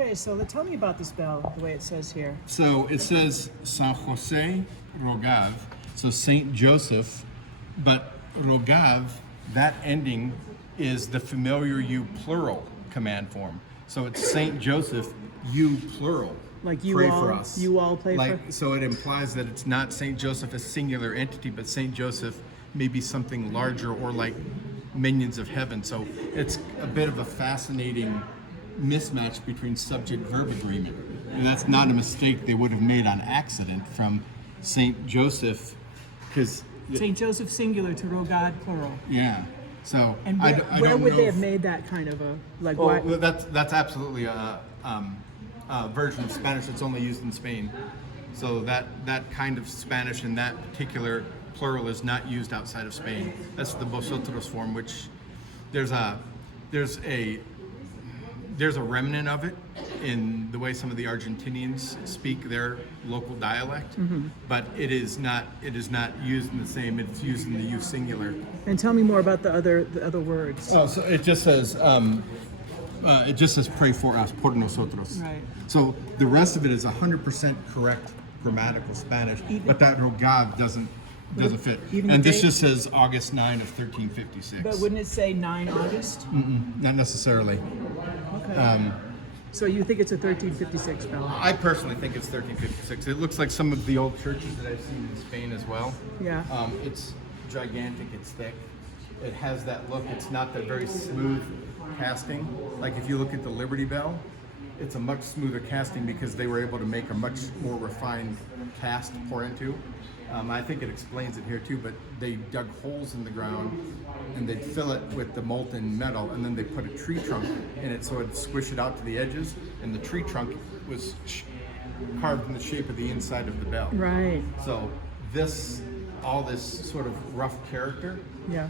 Okay, so tell me about this bell, the way it says here. So it says San Jose Rogav, so Saint Joseph, but Rogav, that ending is the familiar you plural command form. So it's Saint Joseph, you plural. Like you pray all, for us. you all pray like, for. So it implies that it's not Saint Joseph, a singular entity, but Saint Joseph may be something larger or like minions of heaven. So it's a bit of a fascinating mismatch between subject-verb agreement. And that's not a mistake they would have made on accident from Saint Joseph, because Saint Joseph singular to Rogad plural. yeah. So And I where don't would know they if- have made that kind of a like? Oh, why? well, that's absolutely a version of Spanish that's only used in Spain. So that kind of Spanish in that particular plural is not used outside of Spain. That's the vosotros form, which there's a remnant of it in the way some of the Argentinians speak their local dialect, but it is not used in the same. It's used in the you singular. And tell me more about the other words. Oh, so it just says pray for us, por nosotros. Right. So the rest of it is 100% correct grammatical Spanish, but that rogav doesn't fit. even And the this date- just says August 9 of 1356. But wouldn't it say 9 August? Not necessarily. Okay. So you think it's a 1356 bell? I personally think it's 1356. It looks like some of the old churches that I've seen in Spain as well. Yeah. It's gigantic, it's thick. It has that look. It's not that very smooth casting. Like if you look at the Liberty Bell, it's a much smoother casting because they were able to make a much more refined cast to pour into. I think it explains it here too, but they dug holes in the ground and they'd fill it with the molten metal, and then they put a tree trunk in it so it'd squish it out to the edges, and the tree trunk was carved in the shape of the inside of the bell. Right. So all this sort of rough character, Yeah.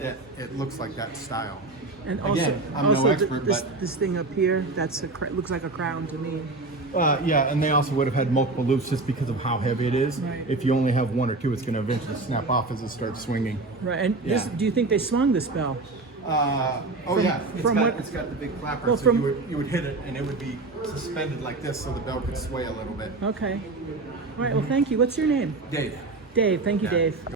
it looks like that style. And also, Again, I'm no expert, but this thing up here, looks like a crown to me. yeah, and they also would have had multiple loops just because of how heavy it is. Right. If you only have one or two, it's going to eventually snap off as it starts swinging. Right. And Yeah. do you think they swung this bell? It's got the big clapper, Well, so from- you would hit it and it would be suspended like this so the bell could sway a little bit. Okay. All right. Well, thank you. What's your name? Dave. Dave. Thank you, Yeah. Dave.